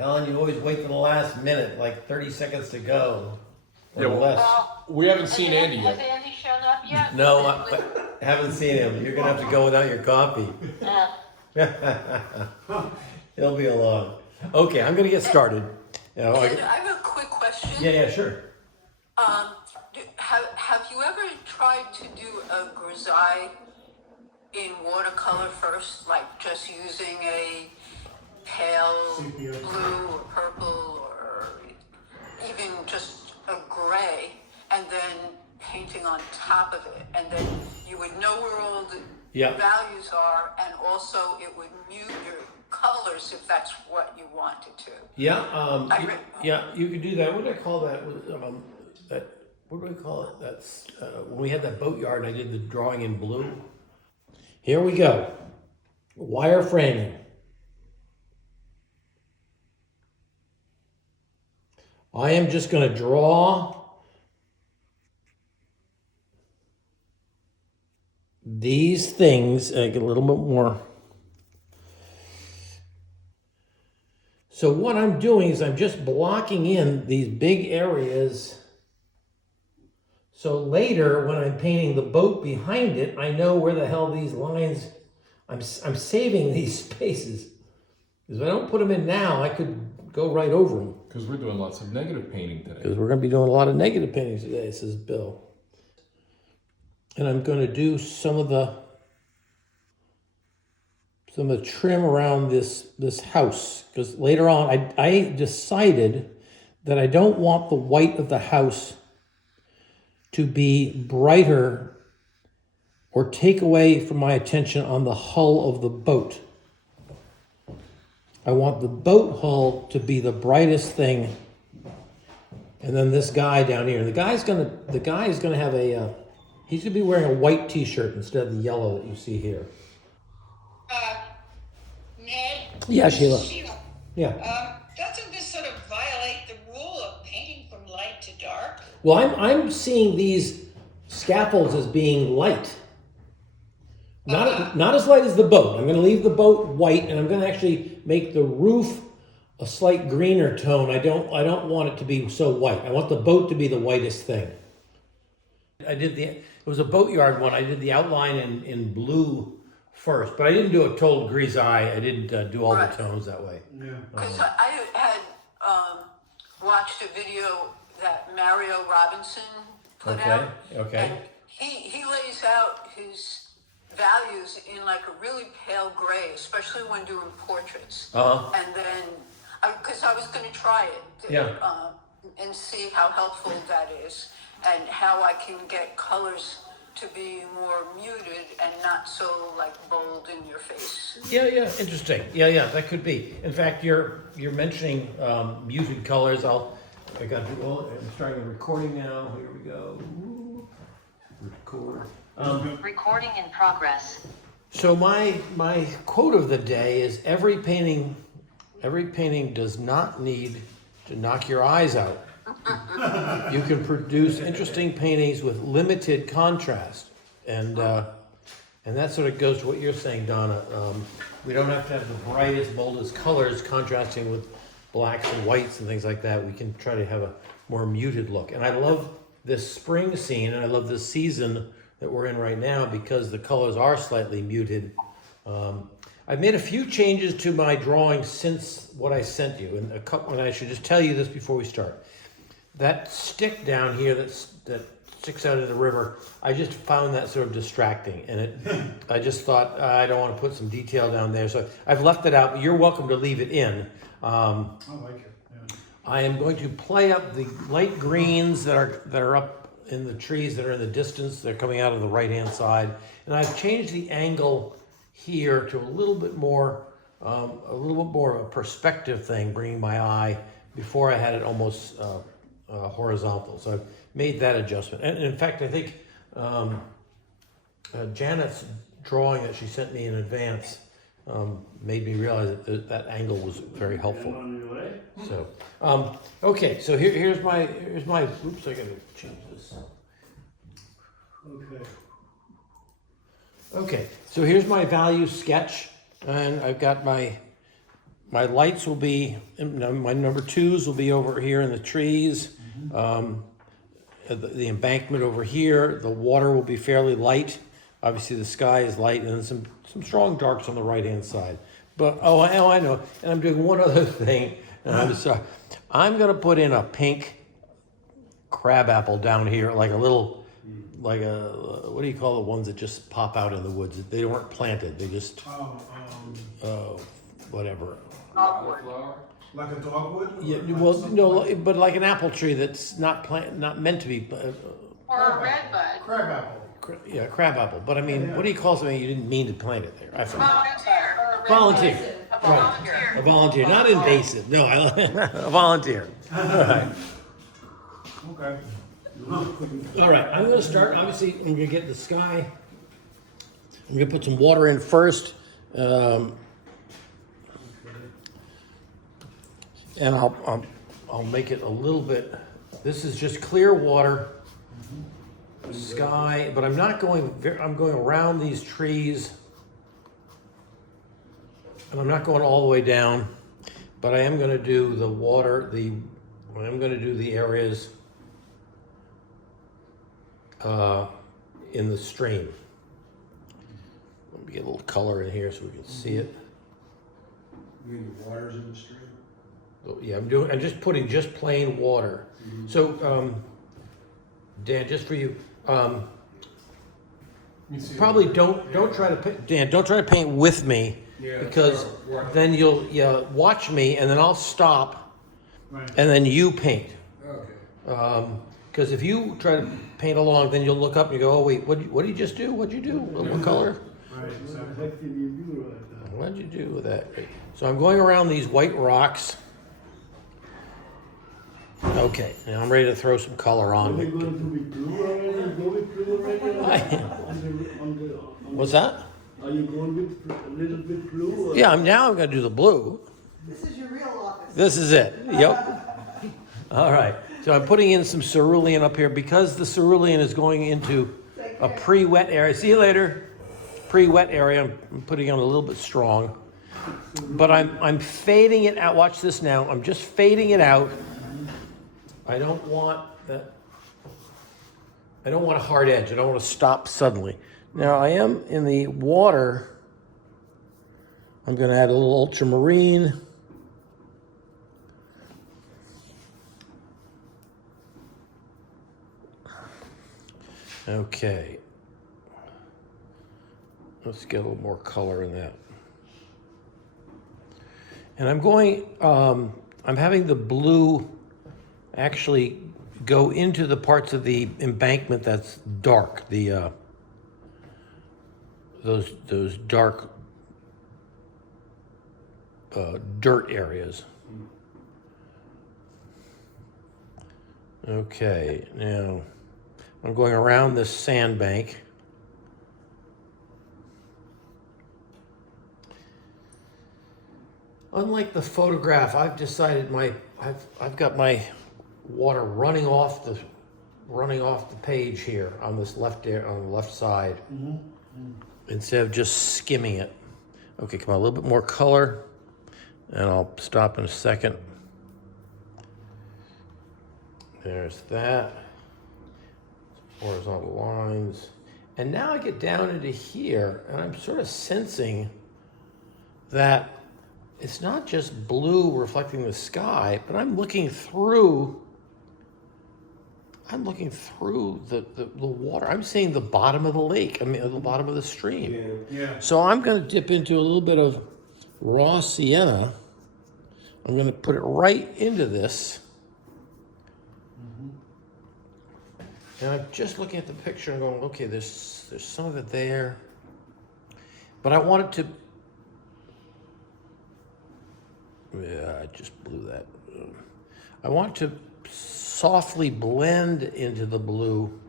Alan, you always wait to the last minute, like 30 seconds to go. Or Yeah, well, less. We haven't seen Andy Has yet. Andy shown up yet? No, I haven't seen him. You're gonna have to go without your coffee. He'll be along. Okay, I'm gonna get started. You know, And I have a quick question. yeah, sure. Have you ever tried to do a grisaille in watercolor first, like just using a pale blue or purple or even just a gray, and then painting on top of it, and then you would know where all the Yeah. values are, and also it would mute your colors if that's what you wanted to. Yeah, I you could do that. What do I call that? What do I call it? That's when we had that boatyard and I did the drawing in blue. Here we go. Wire framing. I am just going to draw these things, get a little bit more. So what I'm doing is I'm just blocking in these big areas. So later when I'm painting the boat behind it, I know where the hell these lines, I'm saving these spaces. Because if I don't put them in now, I could go right over them. Because we're doing lots of negative painting today. Because we're going to be doing a lot of negative paintings today, says Bill. And I'm going to do some of the trim around this house. Because later on, I decided that I don't want the white of the house to be brighter or take away from my attention on the hull of the boat. I want the boat hull to be the brightest thing. And then this guy down here, the guy is gonna have he's gonna be wearing a white t-shirt instead of the yellow that you see here. Ned? Yeah, Sheila. Yeah. Doesn't this sort of violate the rule of painting from light to dark? Well, I'm seeing these scaffolds as being light. Not as light as the boat. I'm going to leave the boat white, and I'm going to actually make the roof a slight greener tone. I don't want it to be so white. I want the boat to be the whitest thing. It was a boatyard one. I did the outline in blue first, but I didn't do a total grisaille. I didn't do all the tones that way. Because I had watched a video that Mario Robinson put out. Okay. And he lays out his values in like a really pale gray, especially when doing portraits. And then, because I was going to try it and see how helpful that is, and how I can get colors to be more muted and not so like bold in your face. Yeah, interesting. Yeah, that could be. In fact, you're mentioning muted colors. I'm starting the recording now. Here we go. Record. Recording in progress. So my quote of the day is every painting does not need to knock your eyes out. You can produce interesting paintings with limited contrast, and that sort of goes to what you're saying, Donna. We don't have to have the brightest, boldest colors contrasting with blacks and whites and things like that. We can try to have a more muted look. And I love this spring scene, and I love this season that we're in right now because the colors are slightly muted. I've made a few changes to my drawing since what I sent you, and I should just tell you this before we start. That stick down here that sticks out of the river, I just found that sort of distracting, and I just thought I don't want to put some detail down there, so I've left it out. But you're welcome to leave it in. I like it. Yeah. I am going to play up the light greens that are up in the trees that are in the distance. They're coming out of the right-hand side, and I've changed the angle here to a little bit more of a perspective thing, bringing my eye. Before I had it almost horizontal, so I've made that adjustment. And in fact, I think Janet's drawing that she sent me in advance made me realize that angle was very helpful. So, okay, so here's my, oops, I gotta change this. Okay, so here's my value sketch, and I've got my my lights will be, my number twos will be over here in the trees. The embankment over here, the water will be fairly light. Obviously, the sky is light, and then some strong darks on the right-hand side. But, I know. And I'm doing one other thing, and I'm sorry. I'm going to put in a pink crabapple down here, like a little, like a, what do you call the ones that just pop out in the woods? They weren't planted, they just, whatever. Like a dogwood? Yeah, well, no, but like an apple tree that's not meant to be. Or a red bud. Crab apple. Yeah, crabapple. But I mean, what do you call something you didn't mean to plant it there? I forgot. Volunteer. Volunteer. A volunteer. A volunteer, not invasive. No, a volunteer. All right. Okay. All right. I'm going to start. Obviously, I'm going to get the sky. I'm going to put some water in first. And I'll make it a little bit. This is just clear water, sky, but I'm not going. I'm going around these trees, and I'm not going all the way down. But I am going to do the water. I'm going to do the areas in the stream. Let me get a little color in here so we can see it. You mean the water's in the stream? Yeah, I'm just putting just plain water. So, Dan, just for you, probably don't try to Dan, don't try to paint with me, because then you'll watch me and then I'll stop, Right. and then you paint. Okay. Because if you try to paint along, then you'll look up and you go, oh wait, what did you just do? What'd you do? What color? Right, exactly. What'd you do with that? So I'm going around these white rocks. Okay, now I'm ready to throw some color on. Are you going to be blue already? Go with blue already? What's that? Are you going with a little bit blue? Or? Yeah, I'm going to do the blue. This is your real office. This is it. Yep. All right. So I'm putting in some cerulean up here because the cerulean is going into a pre-wet area. See you later. Pre-wet area. I'm putting on a little bit strong, but I'm fading it out. Watch this now. I'm just fading it out. I don't want that. I don't want a hard edge. I don't want to stop suddenly. Now I am in the water. I'm going to add a little ultramarine. Okay. Let's get a little more color in that. And I'm going, I'm having the blue actually go into the parts of the embankment that's dark, the those dark dirt areas. Okay, now I'm going around this sandbank. Unlike the photograph, I've decided I've got my water running off the page here on this on the left side, instead of just skimming it. Okay, come on, a little bit more color, and I'll stop in a second. There's that. Horizontal lines. And now I get down into here, and I'm sort of sensing that it's not just blue reflecting the sky, but I'm looking through the water. I'm seeing the bottom of the lake, the bottom of the stream. Yeah. So I'm going to dip into a little bit of raw sienna. I'm going to put it right into this. And I'm just looking at the picture and going, okay, there's some of it there. But I want it to, I just blew that. I want it to softly blend into the blue,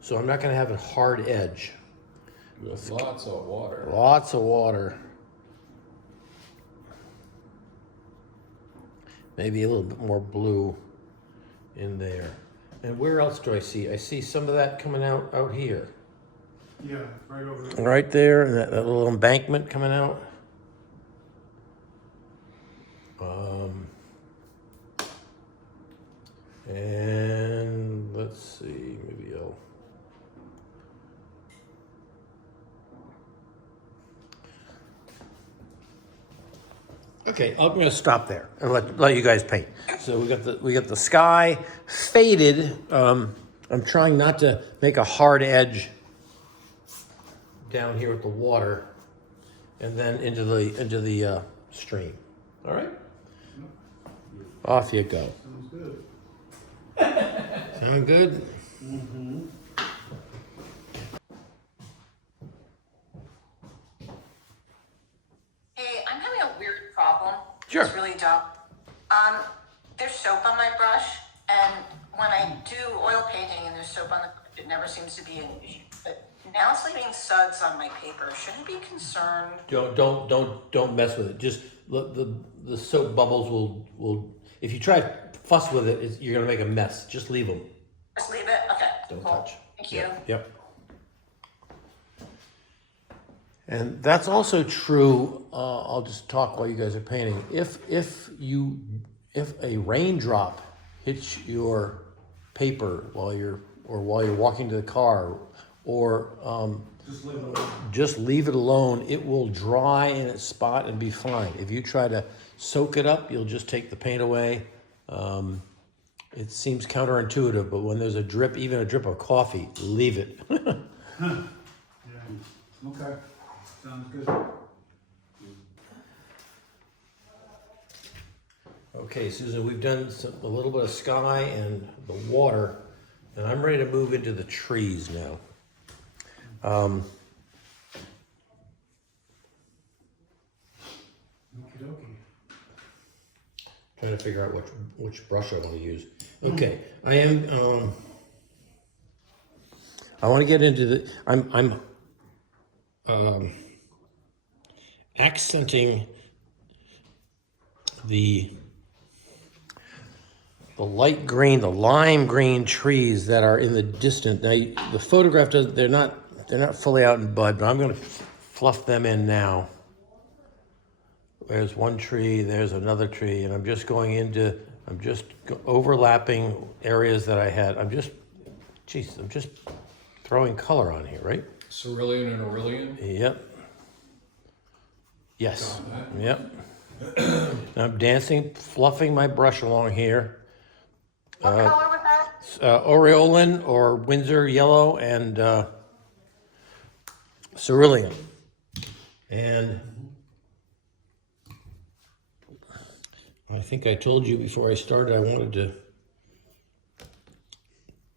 so I'm not going to have a hard edge. With lots of water. Lots of water. Maybe a little bit more blue in there. And where else do I see? I see some of that coming out here. Yeah, right over there. Right there, and that little embankment coming out. And let's see, maybe I'll. Okay, I'm going to stop there and let you guys paint. So we got the sky faded. I'm trying not to make a hard edge down here with the water, and then into the stream. All right, off you go. Sounds good. Sound good? Hey, I'm having a weird problem. Sure. It's really dumb. There's soap on my brush, and when I do oil painting and there's soap on the brush, it never seems to be an issue. But now it's leaving suds on my paper. Should I be concerned? Don't mess with it. Just the soap bubbles will if you try to fuss with it, you're gonna make a mess. Just leave them. Just leave it? Okay. Don't cool. touch. Thank you. Yep. And that's also true. I'll just talk while you guys are painting. If a raindrop hits your paper while you're walking to the car, or just leave it alone. It will dry in its spot and be fine. If you try to soak it up, you'll just take the paint away. It seems counterintuitive, but when there's a drip, even a drip of coffee, leave it. Yeah. Okay. Sounds good. Okay, Susan, we've done a little bit of sky and the water, and I'm ready to move into the trees now. Okey-dokey. Trying to figure out which brush I want to use. Okay, I want to get into the. I'm accenting the light green, the lime green trees that are in the distance. Now, the photograph doesn't. They're not fully out in bud, but I'm going to fluff them in now. There's one tree, there's another tree, and I'm just overlapping areas that I had. I'm just throwing color on here, right? Cerulean and Aurelian? Yep. Yes. Got that. Yep. I'm dancing, fluffing my brush along here. What color was that? Aureolin or Windsor yellow and cerulean. And I think I told you before I started I wanted to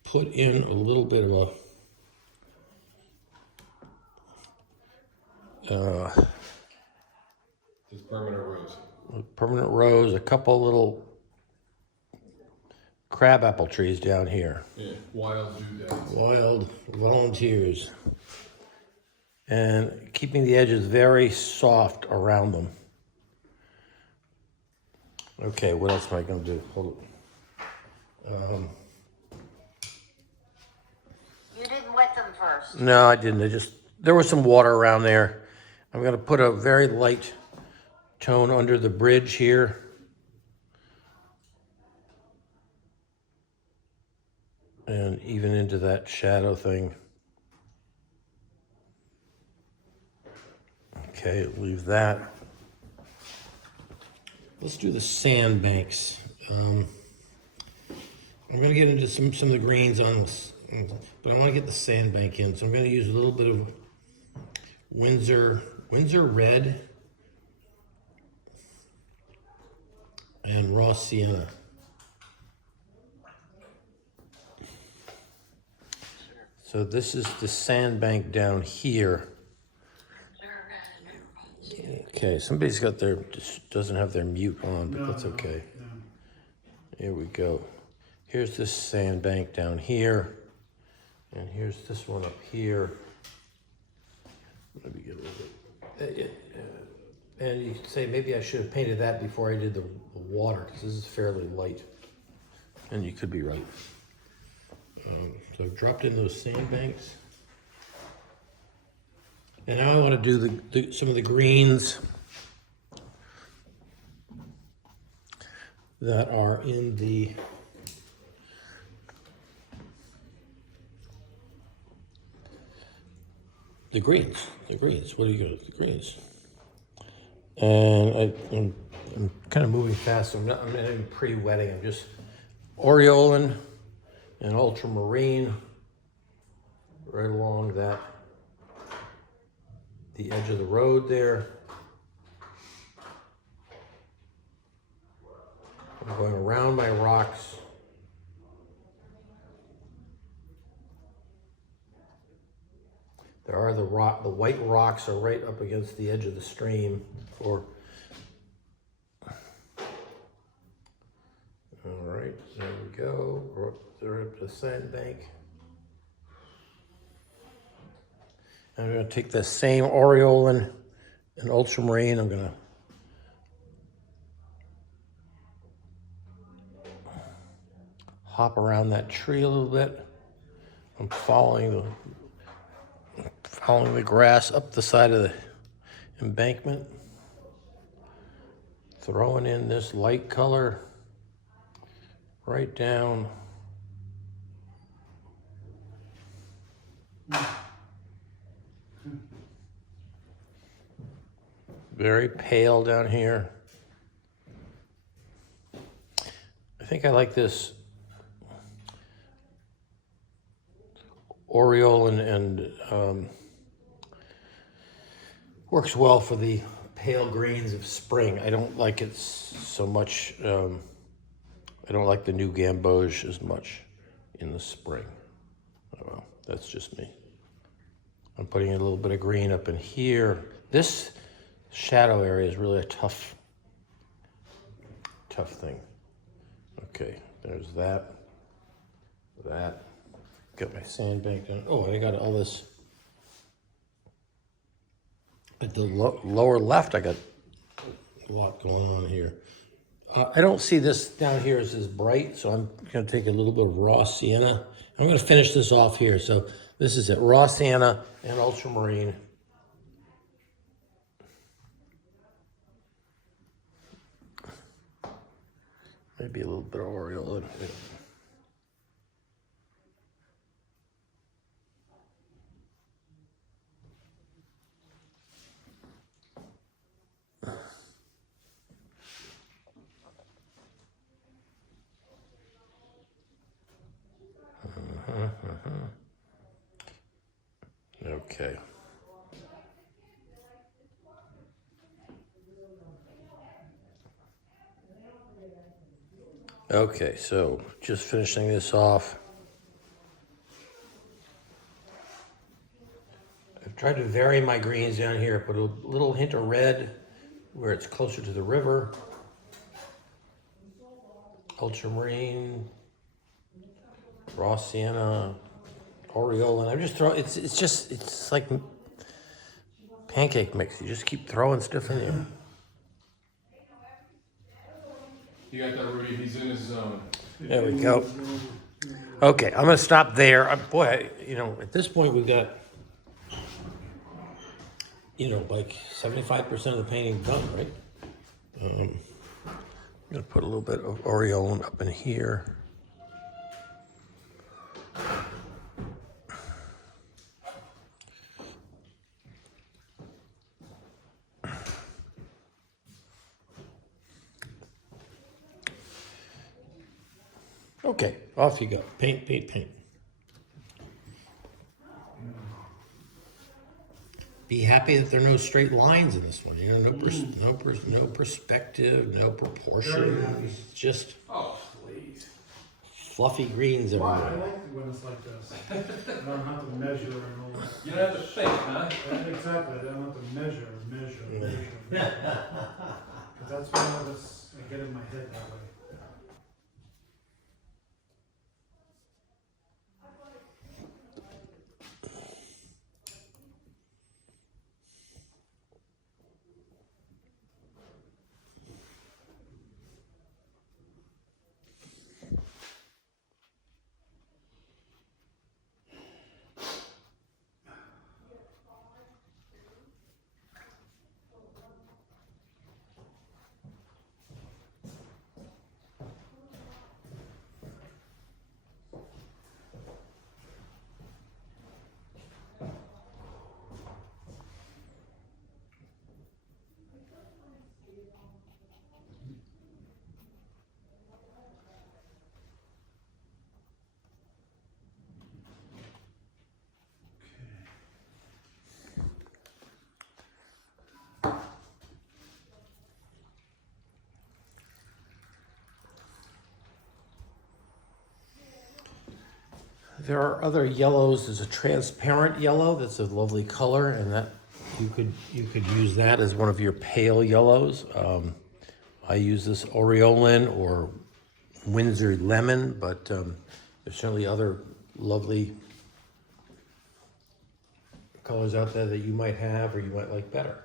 put in a little bit of This permanent rose. permanent rose, a couple little crabapple trees down here. Yeah, wild doodads. Wild volunteers. And keeping the edges very soft around them. Okay, what else am I going to do? Hold on. You didn't wet them first. No, I didn't. There was some water around there. I'm going to put a very light tone under the bridge here. And even into that shadow thing. Okay, leave that. Let's do the sandbanks. I'm going to get into some of the greens on this, but I want to get the sandbank in. So I'm going to use a little bit of Windsor red and raw sienna. So this is the sandbank down here. Okay, somebody's got just doesn't have their mute on, but that's okay. No. Here we go. Here's this sandbank down here, and here's this one up here. Let me get a little bit. And you could say maybe I should have painted that before I did the water, because this is fairly light. And you could be right. So I've dropped in those sandbanks. And now I want to do some of the greens. that are in the greens. What do you got? The greens. And I'm kind of moving fast. I'm not even pre-wetting. I'm just aureolin and ultramarine right along the edge of the road there. I'm going around my rocks. There are the white rocks are right up against the edge of the stream. All right, there we go. We're up there at the sandbank. I'm going to take the same aureolin and ultramarine. I'm going to hop around that tree a little bit. I'm following the grass up the side of the embankment. Throwing in this light color right down. Very pale down here. I think I like this aureolin and works well for the pale greens of spring. I don't like it so much. I don't like the new gamboge as much in the spring. Oh, well, that's just me. I'm putting a little bit of green up in here. This shadow area is really a tough thing. Okay, there's that. Got my sandbank done. Oh, I got all this. At the lower left, I got a lot going on here. I don't see this down here as bright, so I'm going to take a little bit of raw sienna. I'm going to finish this off here. So this is it, raw sienna and ultramarine. Maybe a little bit of aureolin. Okay. Okay, so just finishing this off. I've tried to vary my greens down here. Put a little hint of red where it's closer to the river. Ultramarine, raw sienna, aureolin. I'm just throwing. It's like pancake mix. You just keep throwing stuff in there. You got that, Rudy? He's in his zone. There we go. Okay, I'm gonna stop there. At this point we've got, like 75% of the painting done, right? I'm gonna put a little bit of aureolin up in here. Okay, off you go. Paint, paint, paint. Be happy that there are no straight lines in this one. No perspective, no proportion. It's just Oh, please. fluffy greens Why? I everywhere. like it when it's like this. I don't have to measure and all that. You don't have to think, huh? Exactly, I don't have to measure. But that's why I get in my head that way. There are other yellows. There's a transparent yellow that's a lovely color, and that you could use that as one of your pale yellows. I use this Aureolin or Windsor Lemon, but there's certainly other lovely colors out there that you might have or you might like better.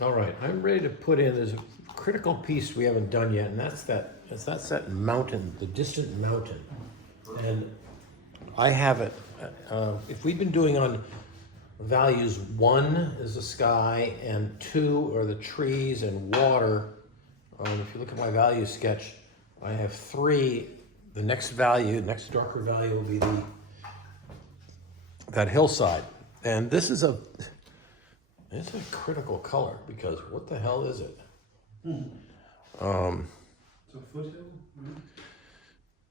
All right, I'm ready to put in, there's a critical piece we haven't done yet, and that's that mountain, the distant mountain. And I have it, if we've been doing on values, 1 is the sky and 2 are the trees and water. If you look at my value sketch, I have 3. The next value, next darker value will be that hillside. And this is it's a critical color because what the hell is it? It's a foothill?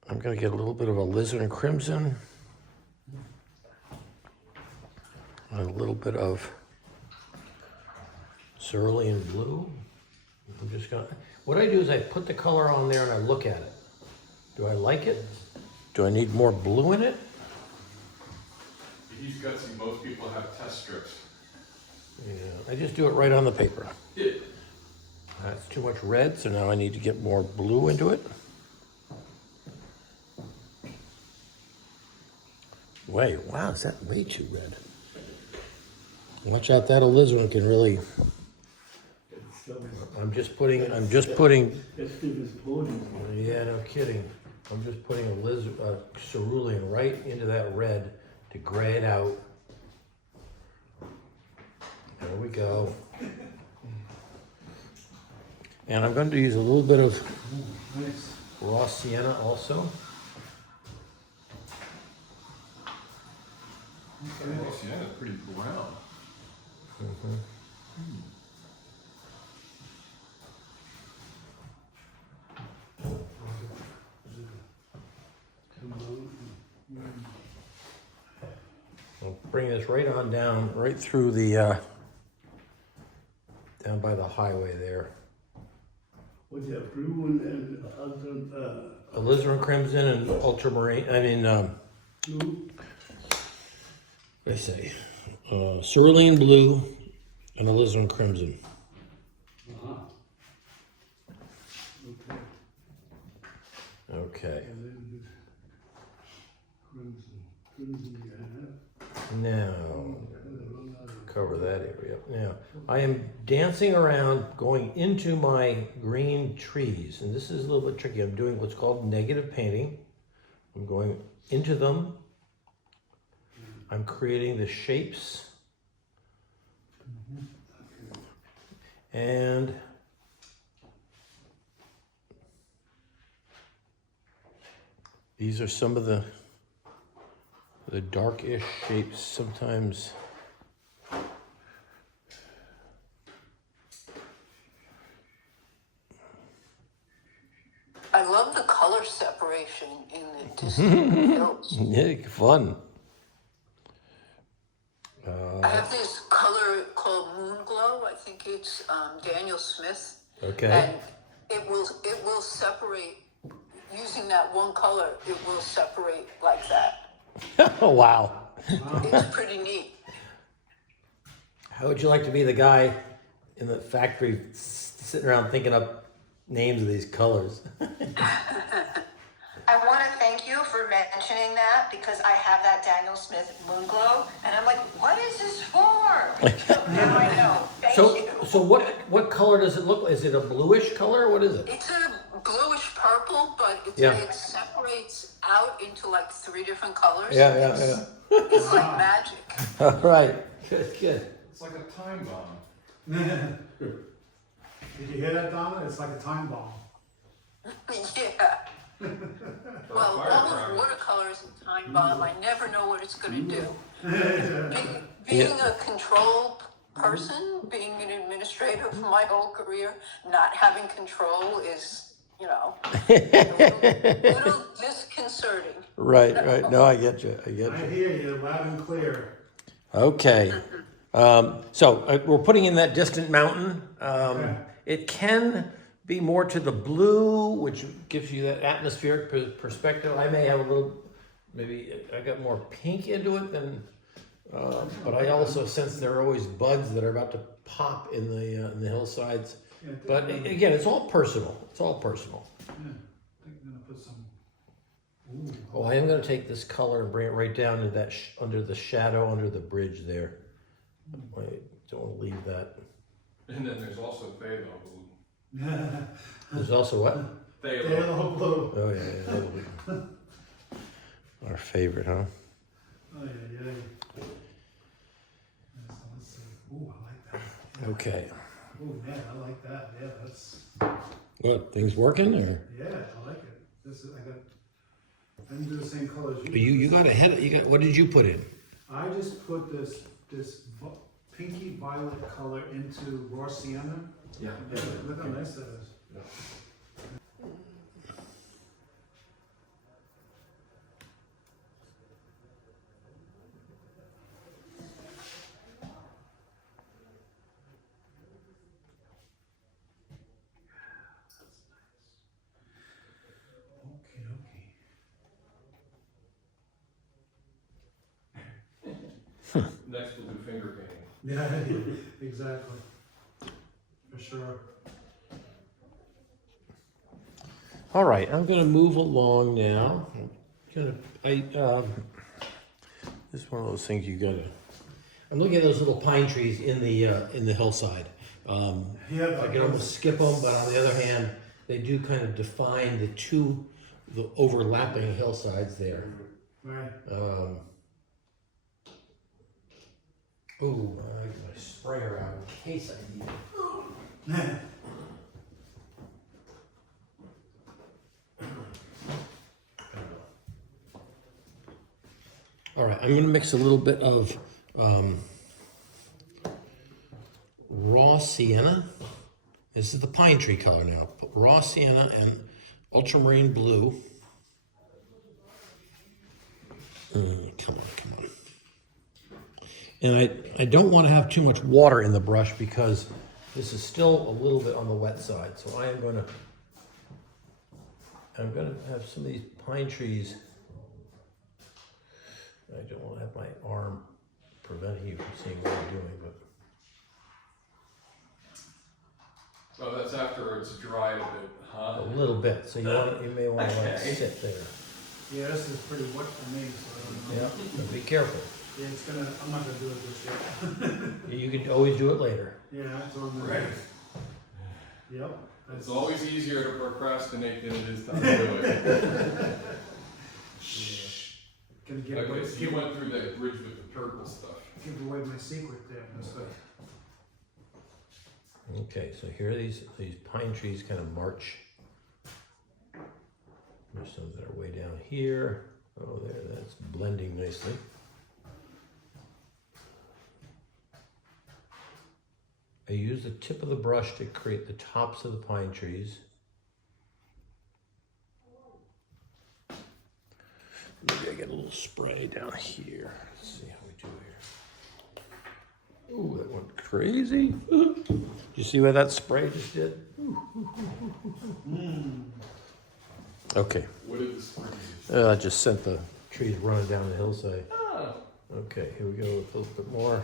I'm gonna get a little bit of a alizarin crimson. And a little bit of cerulean blue. I'm just gonna, what I do is I put the color on there and I look at it. Do I like it? Do I need more blue in it? He's gutsy. Most people have test strips. Yeah, I just do it right on the paper. Yeah. That's too much red, so now I need to get more blue into it. Wait, wow, is that way too red? Watch out, that alizarin can really. I'm just putting. That's Stephen's podium. Yeah, no kidding. I'm just putting cerulean right into that red to gray it out. There we go. And I'm going to use a little bit of Nice. raw sienna also. Nice, yeah, pretty brown. I'll bring this right on down, right through the, down by the highway there. What's that, blue and Alizarin crimson and ultramarine, blue? let's say, cerulean blue and alizarin crimson. Uh-huh. Okay. Okay. And then Crimson, Now, cover that area up. Now, I am dancing around, going into my green trees, and this is a little bit tricky. I'm doing what's called negative painting. I'm going into them. I'm creating the shapes. And these are some of the darkish shapes sometimes. I love the color separation in the distant hills. Yeah, fun. I have this color called Moon Glow. I think it's Daniel Smith. Okay. And it will separate using that one color. It will separate like that. Oh, wow. It's pretty neat. How would you like to be the guy in the factory sitting around thinking up names of these colors? I want to thank you for mentioning that because I have that Daniel Smith Moon Glow, and I'm like, what is this for? Now I know. Thank you. So what color does it look like? Is it a bluish color? What is it? It's a bluish purple, but it separates out into like 3 different colors. Yeah. It's like magic. All right. Good. It's like a time bomb. Did you hear that, Donna? It's like a time bomb. Yeah. Well, all watercolors and time bomb, I never know what it's going to do. Being a control person, being an administrator for my whole career, not having control is, a little disconcerting. Right. No, I get you. I hear you loud and clear. Okay. So we're putting in that distant mountain. It can be more to the blue, which gives you that atmospheric perspective. I may have a little, maybe I got more pink into it than, but I also sense there are always buds that are about to pop in the hillsides. Yeah, But again, it's all personal. It's all personal. Yeah, I think I'm gonna put some. Ooh. Oh, I am going to take this color and bring it right down to that under the shadow under the bridge there. I don't want to leave that. And then there's also Phalo. There's also what? Phalo. Phalo blue. Oh yeah, that'll be our favorite, huh? Oh yeah. So let's see. Ooh, I like that. Yeah. Okay. Ooh, man, I like that. Yeah, that's. What, things working or? Yeah, I like it. I didn't do the same colors You got ahead. What did you put in? I just put this pinky violet color into raw sienna. Yeah. Look how nice that is. Next we'll do finger painting. Yeah, exactly. For sure. All right, I'm going to move along now. This is one of those things you got to. I'm looking at those little pine trees in the hillside. I can almost skip them, but on the other hand, they do kind of define the overlapping hillsides there. Right. Ooh, I got my sprayer out in case I need it. All right, I'm going to mix a little bit of raw sienna. This is the pine tree color now. Put raw sienna and ultramarine blue. Come on. And I don't want to have too much water in the brush because this is still a little bit on the wet side. So I'm going to have some of these pine trees. I don't want to have my arm preventing you from seeing what I'm doing, but Oh, that's after it's dried a bit, huh? a little bit. So you may want to Okay. sit there. Yeah, this is pretty wet for me, so I don't know. Yeah, but be careful. Yeah, I'm not gonna do it this year. You can always do it later. Yeah, that's on the. Right. Yep. It's always easier to procrastinate than it is to do it. Gonna give Okay, away, so you went through that bridge with the purple stuff. give away my secret there, Mister. Okay, so here are these pine trees kind of march. There's some that are way down here. Oh, there, that's blending nicely. I use the tip of the brush to create the tops of the pine trees. Maybe I get a little spray down here. Let's see how we do here. Ooh, that went crazy. Did you see what that spray just did? Okay. What did this bring I just sent the trees running down the hillside. Oh. Okay, here we go with a little bit more.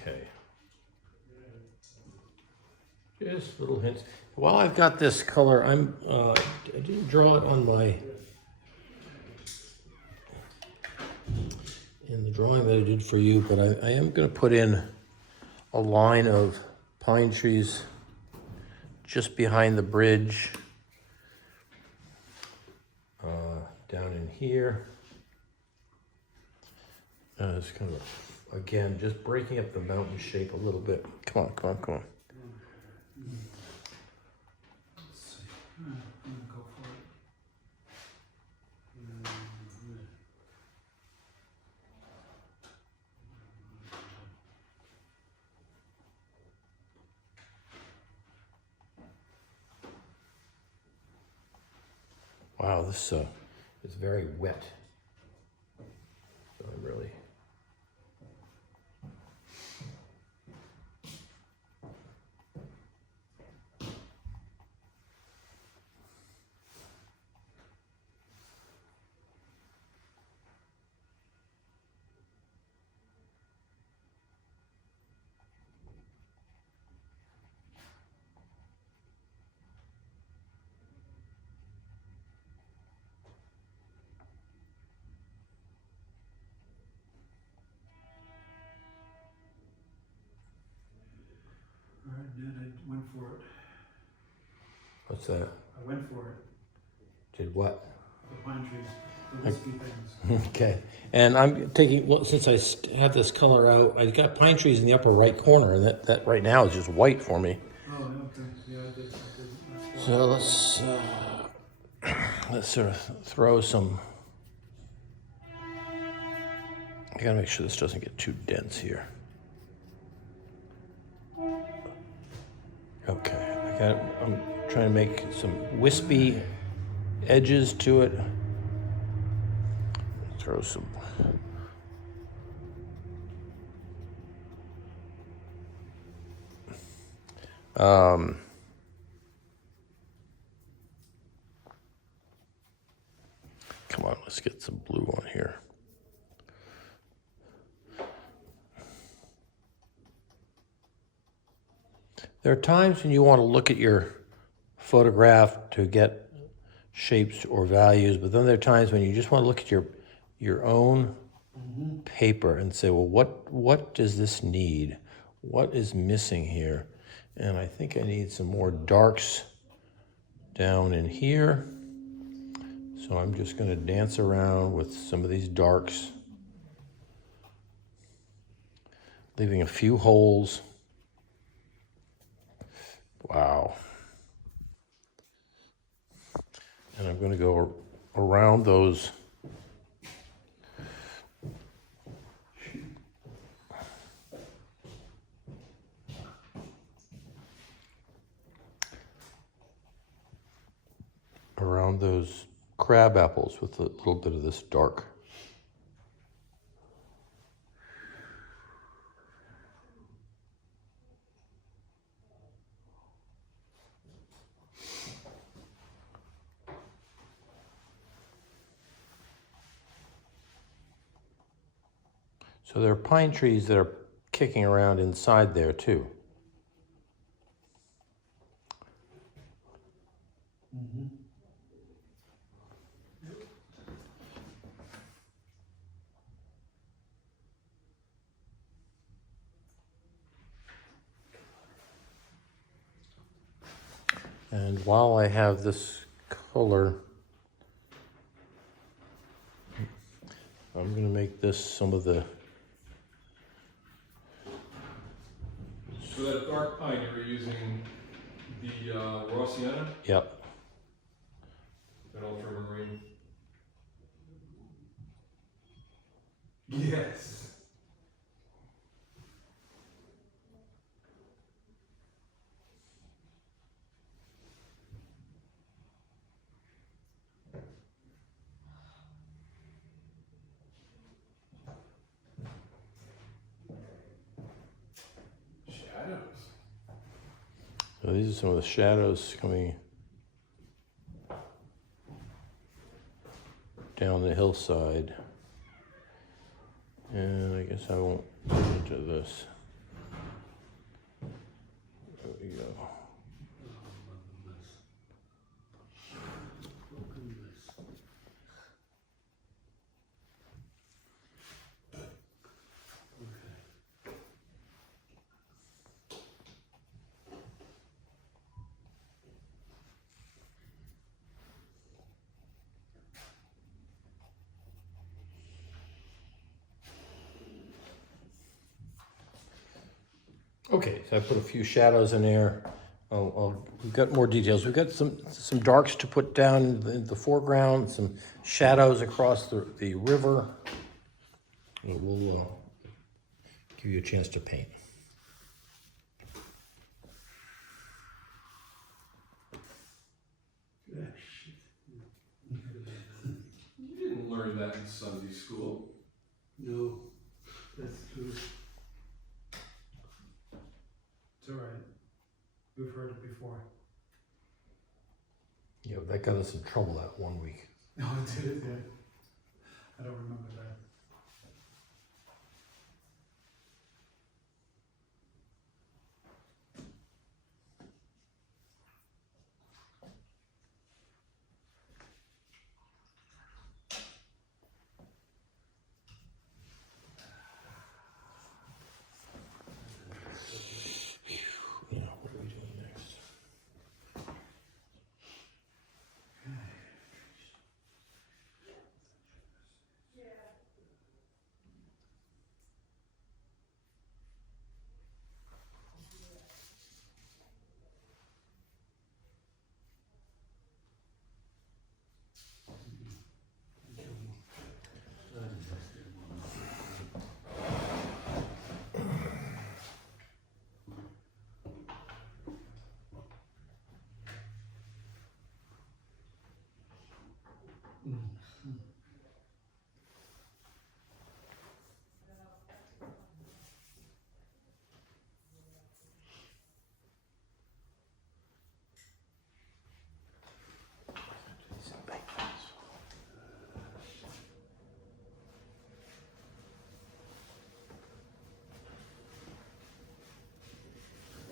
Okay. Just little hints. While I've got this color, I didn't draw it on in the drawing that I did for you, but I am going to put in a line of pine trees just behind the bridge, down in here. It's kind of, again, just breaking up the mountain shape a little bit. Come on, come on, come on. Let's see. I'm gonna go for it. Wow, this is very wet. So I'm really. All right, Ned, I went for it. What's that? I went for it. Did what? The pine trees, the wispy things. Okay. And I'm taking, well, since I have this color out, I got pine trees in the upper right corner, and that right now is just white for me. Oh, okay. Yeah, I did. That's So let's sort of throw some. I gotta make sure this doesn't get too dense here. Okay, I'm trying to make some wispy edges to it. Throw some. Come on, let's get some blue on here. There are times when you want to look at your photograph to get shapes or values, but then there are times when you just want to look at your own paper and say, well, what does this need? What is missing here? And I think I need some more darks down in here. So I'm just going to dance around with some of these darks, leaving a few holes. Wow. And I'm going to go around those crab apples with a little bit of this dark. So there are pine trees that are kicking around inside there too. And while I have this color, I'm going to make this some of the, So that dark pine, you were using the raw sienna, yep. that ultramarine. Yes. Shadows. So these are some of the shadows coming down the hillside. And I guess I won't get into this. There we go. Okay, so I put a few shadows in there. We've got more details. We've got some darks to put down in the foreground, some shadows across the river. And we'll give you a chance to paint. You didn't learn that in Sunday school. No, that's true. It's all right. We've heard it before. Yeah, that got us in trouble that one week. No, it did, yeah. I don't remember that. Yeah, what are we doing next?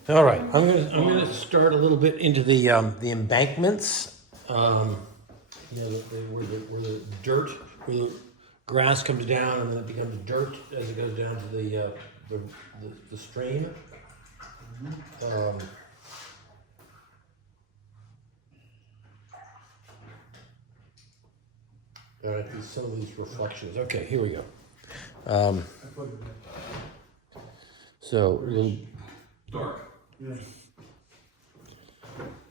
All right, I'm gonna start a little bit into the embankments. You know, where the dirt, where the grass comes down and then it becomes dirt as it goes down to the stream. All right, some of these reflections. Okay, here we go. I put it there. So Dark. Yeah.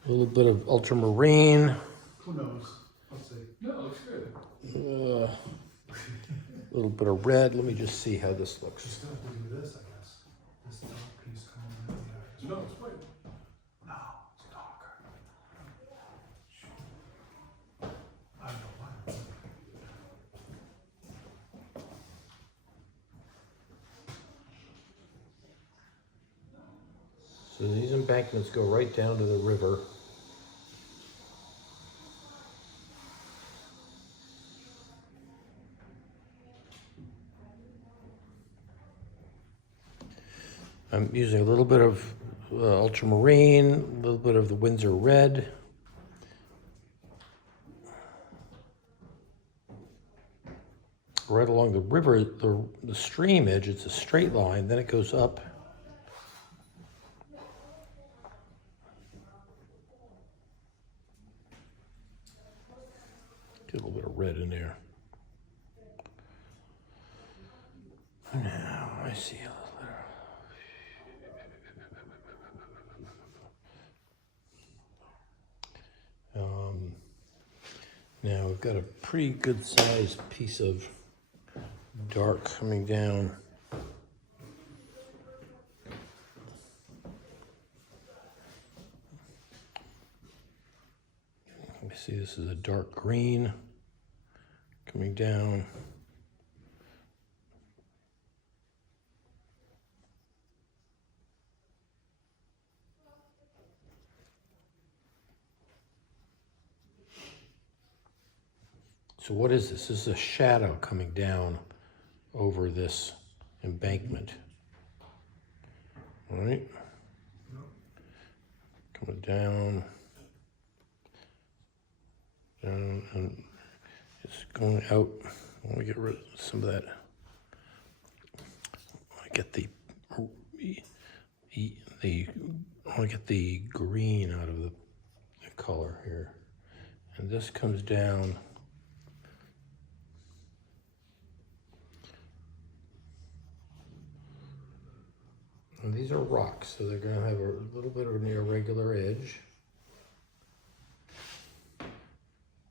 a little bit of ultramarine. Who knows? Let's see. No, it looks good. A little bit of red. Let me just see how this looks. Just have to do this, I guess. This dark piece coming out here. No, it's white. No, it's darker. I don't So these embankments go right down to the river. I'm using a little bit of ultramarine, a little bit of the Windsor red. Right along the river, the stream edge, it's a straight line, then it goes up. Get a little bit of red in there. Now, I see a little bit of... now we've got a pretty good sized piece of dark coming down. Let me see, this is a dark green coming down. So what is this? This is a shadow coming down over this embankment. All right? Coming down, and it's going out. I want to get rid of some of that. I want to get the I want to get the green out of the color here. And this comes down. And these are rocks, so they're going to have a little bit of an irregular edge.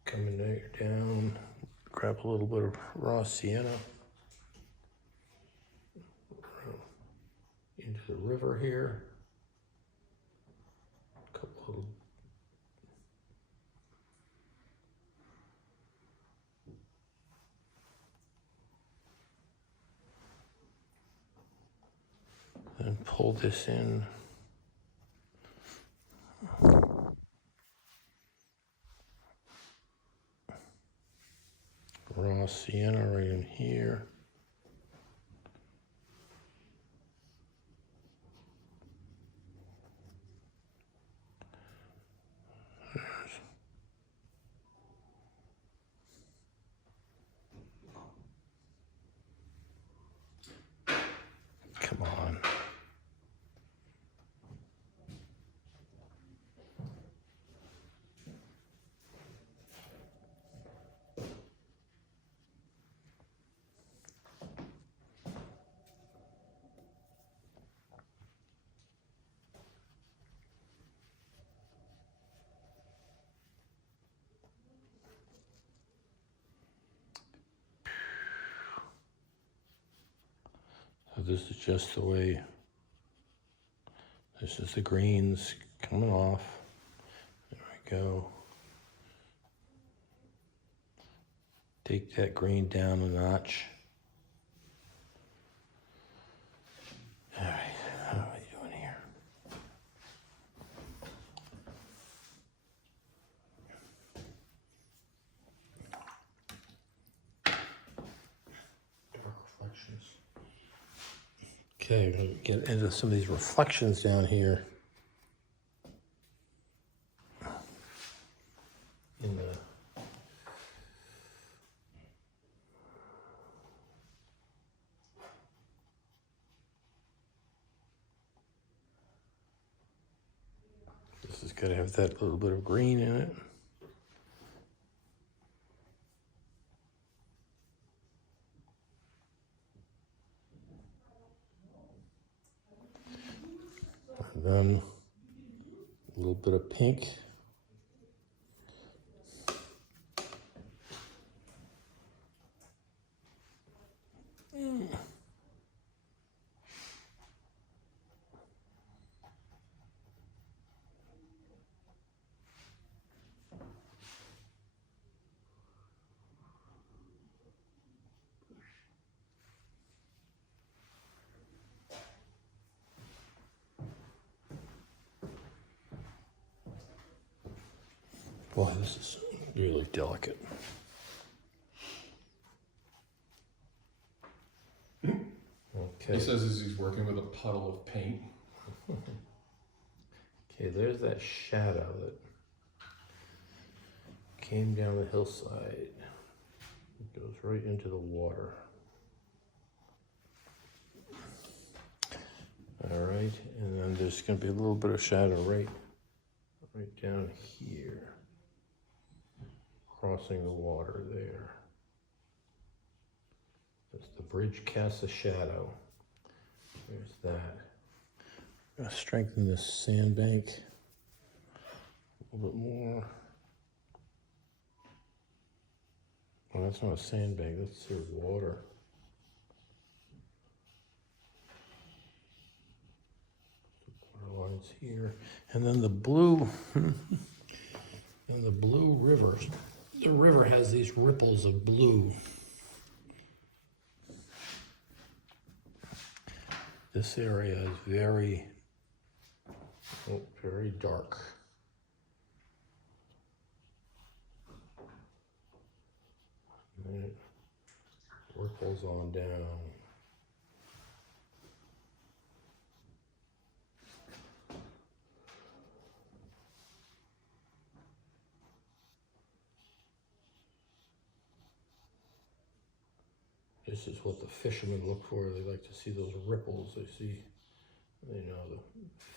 Coming down, grab a little bit of raw sienna into the river here. A couple of and pull this in. Raw sienna right in here. Come on. So this is just the way, this is the greens coming off. There we go. Take that green down a notch. All right, how are we doing here? Dark reflections. Okay, we'll get into some of these reflections down here. In the this has got to have that little bit of green in it. And then a little bit of pink. Boy, this is really delicate. He Okay. says as he's working with a puddle of paint. Okay, there's that shadow that came down the hillside. It goes right into the water. All right, and then there's going to be a little bit of shadow right down here, crossing the water there. As the bridge casts a shadow. There's that. I'm gonna strengthen this sandbank a little bit more. Well, that's not a sandbank, that's sort of water. Water lines here. And then the blue, and the blue river. The river has these ripples of blue. This area is very dark. And it ripples on down. This is what the fishermen look for. They like to see those ripples. They see, the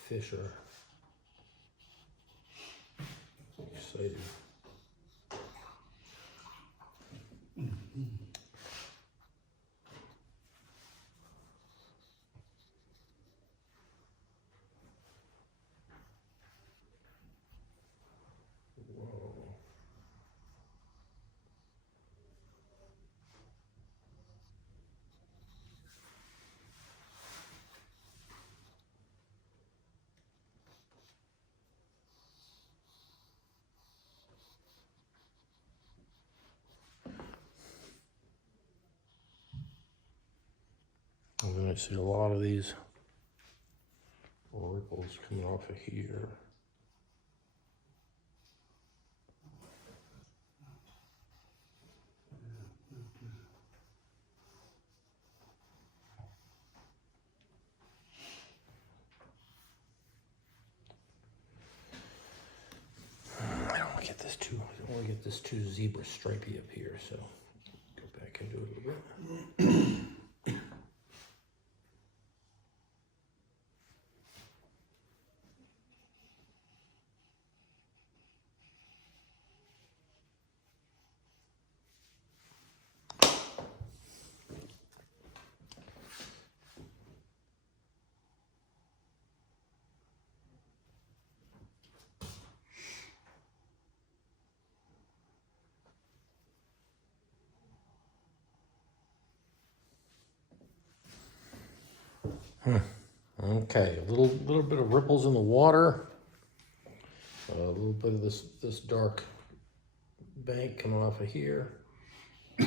fish are excited. Whoa. And then I see a lot of these ripples coming off of here. I don't want to get this too zebra stripey up here, so go back and do it a little bit. Okay, a little bit of ripples in the water. A little bit of this dark bank coming off of here. How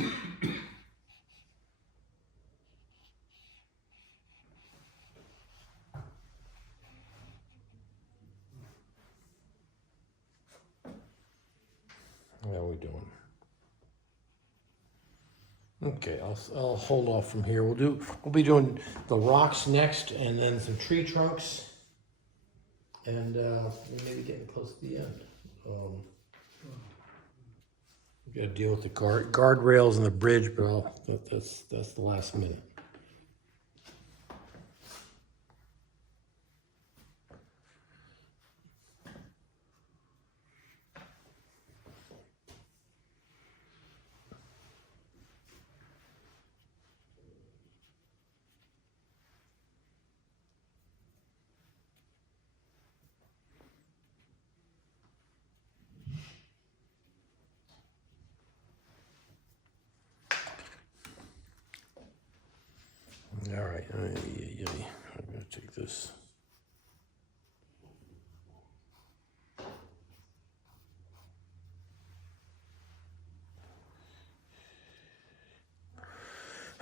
are we doing? Okay, I'll hold off from here. We'll be doing the rocks next, and then some tree trunks, and we may be getting close to the end. We got to deal with the guardrails and the bridge, but that's the last minute. All right, I'm gonna take this.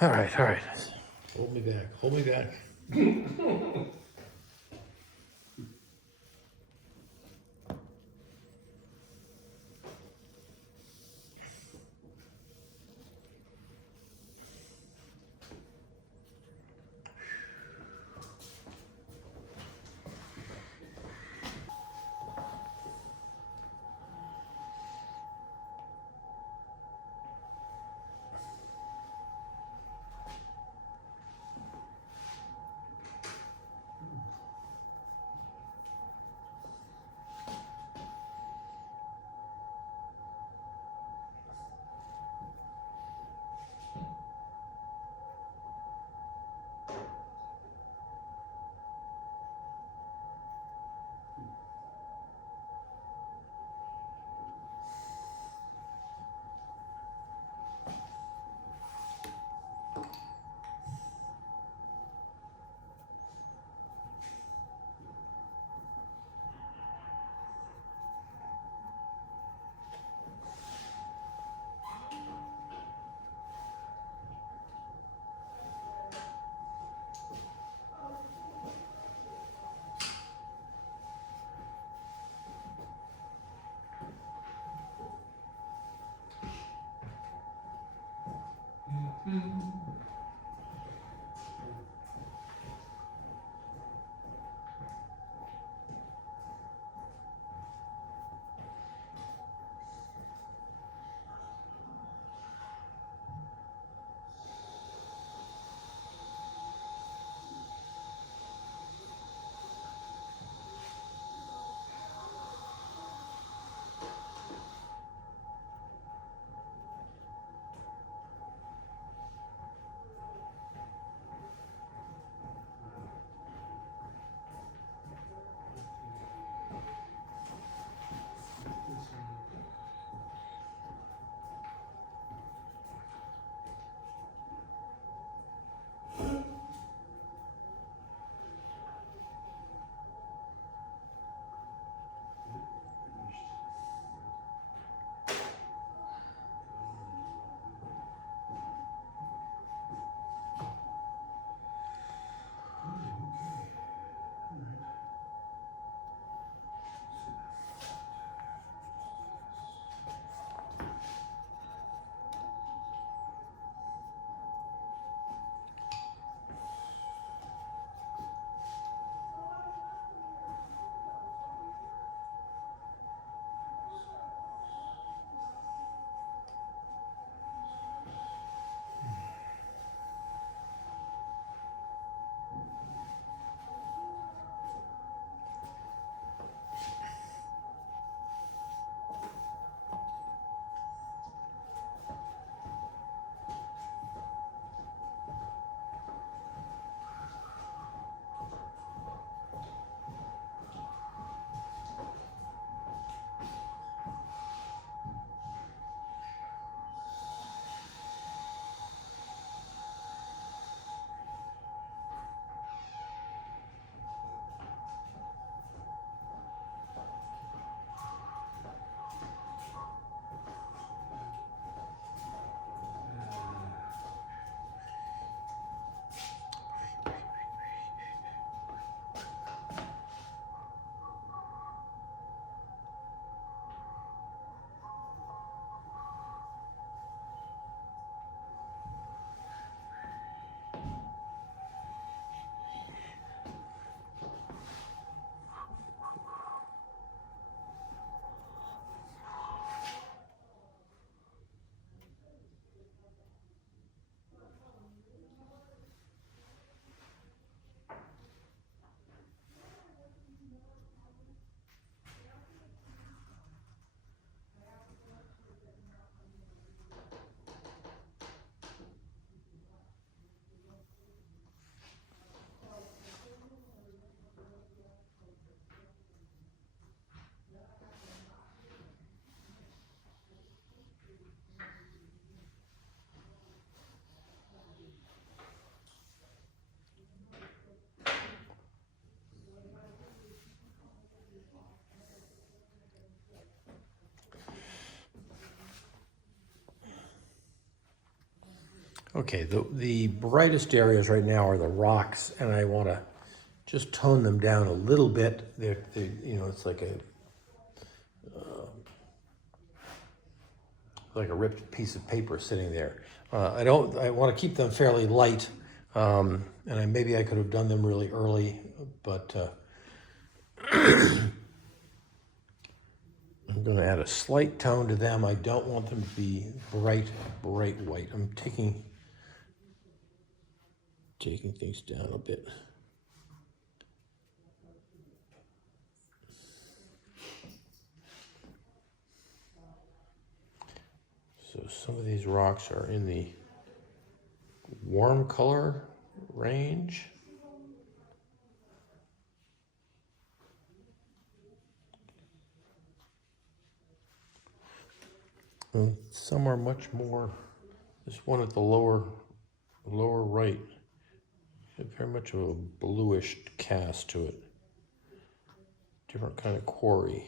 All right. Hold me back. Okay, the brightest areas right now are the rocks, and I want to just tone them down a little bit. It's like a ripped piece of paper sitting there. I want to keep them fairly light, and maybe I could have done them really early, but I'm going to add a slight tone to them. I don't want them to be bright white. I'm taking things down a bit. So some of these rocks are in the warm color range. And some are much more, this one at the lower right, had very much of a bluish cast to it. Different kind of quarry.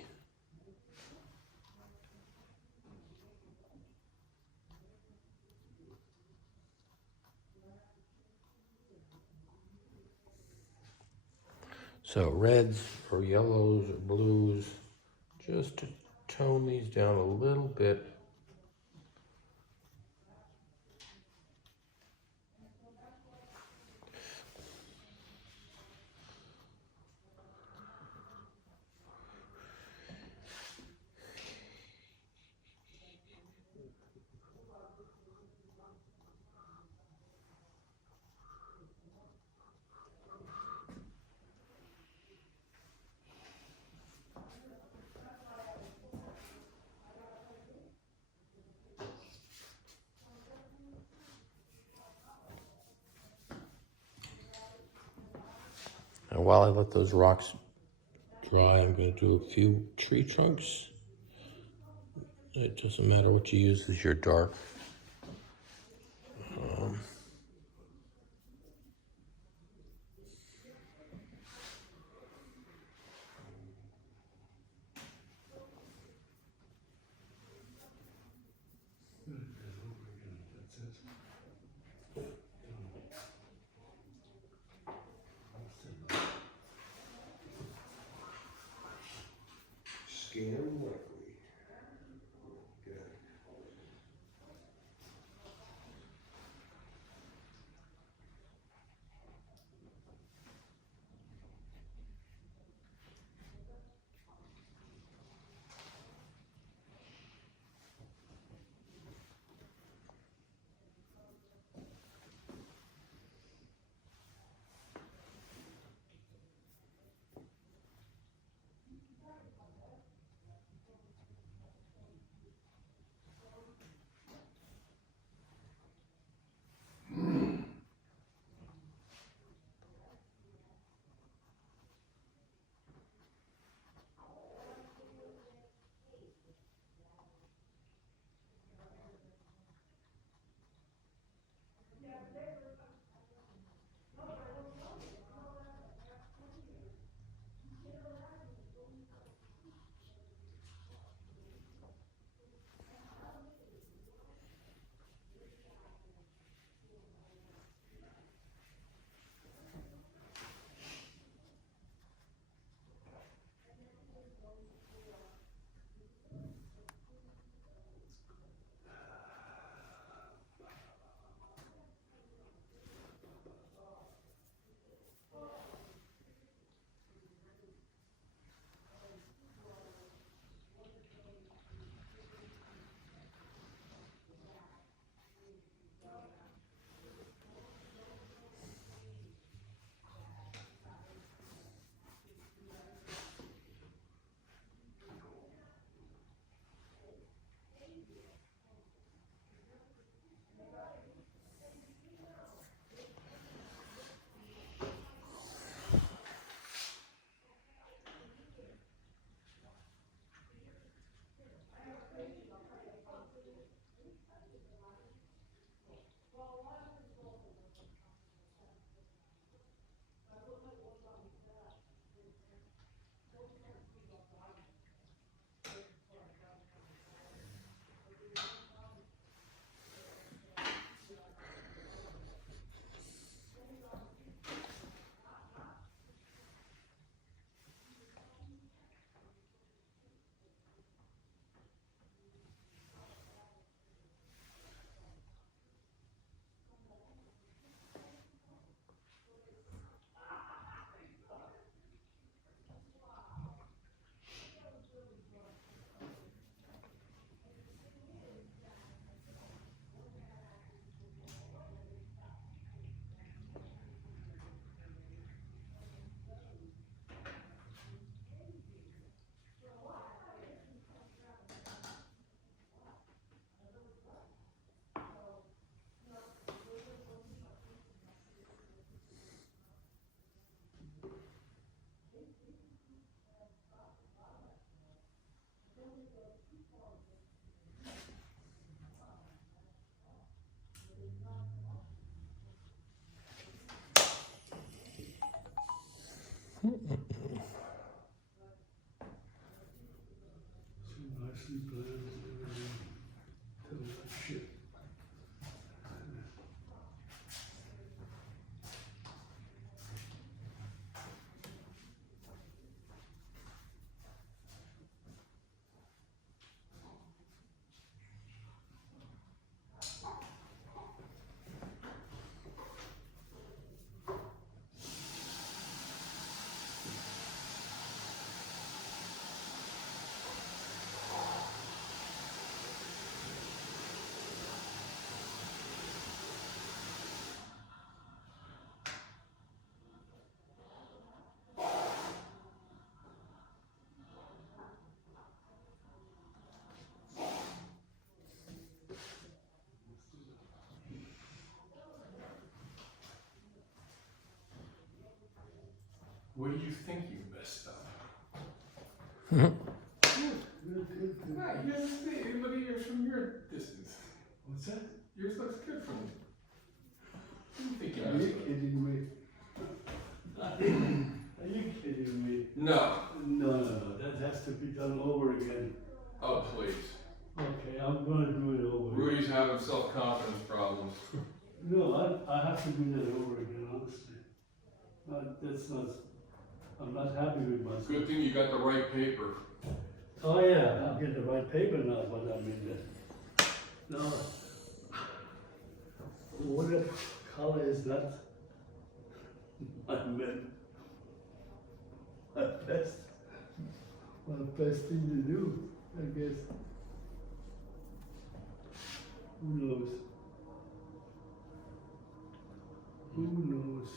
So reds or yellows or blues, just to tone these down a little bit. And while I let those rocks dry, I'm going to do a few tree trunks. It doesn't matter what you use as your dark. Scan likely. Good. see plans and everything. Tell me that shit. What do you think you messed up? Good, good, good. Yeah, yours is big. Look at yours from your distance. What's that? Yours looks good from. What do you think you Are messed you up? kidding me? Are you kidding me? No. No, that has to be done over again. Oh, please. Okay, I'm gonna do it over. Rudy's having self-confidence problems. No, I have to do that over again, honestly. That's not, I'm not happy with myself. Good thing you got the right paper. Oh, yeah, I'm getting the right paper now, but I mean, no. What color is that? I meant, my best thing to do, I guess. Who knows? Who knows?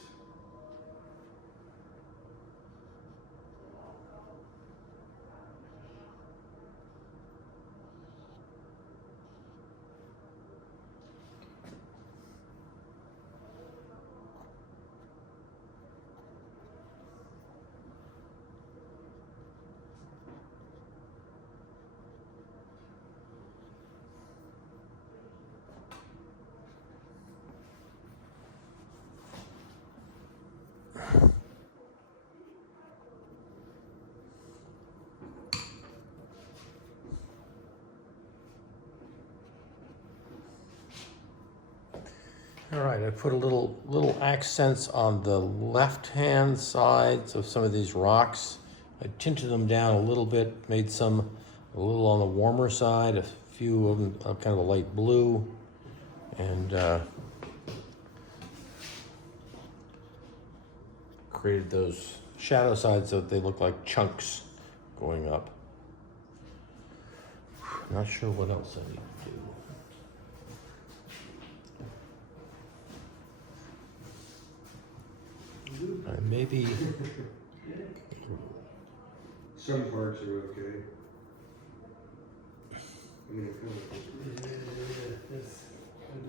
All right, I put a little accents on the left-hand sides of some of these rocks. I tinted them down a little bit, made some a little on the warmer side, a few of them kind of a light blue, and created those shadow sides so that they look like chunks going up. Not sure what else I need to do. Maybe Some parts are okay. I mean, it kind of. Yeah, that's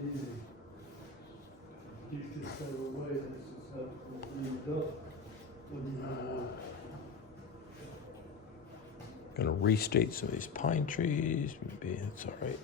easy. You can stay away, that's just how to clean it up. gonna restate some of these pine trees. Maybe that's all right.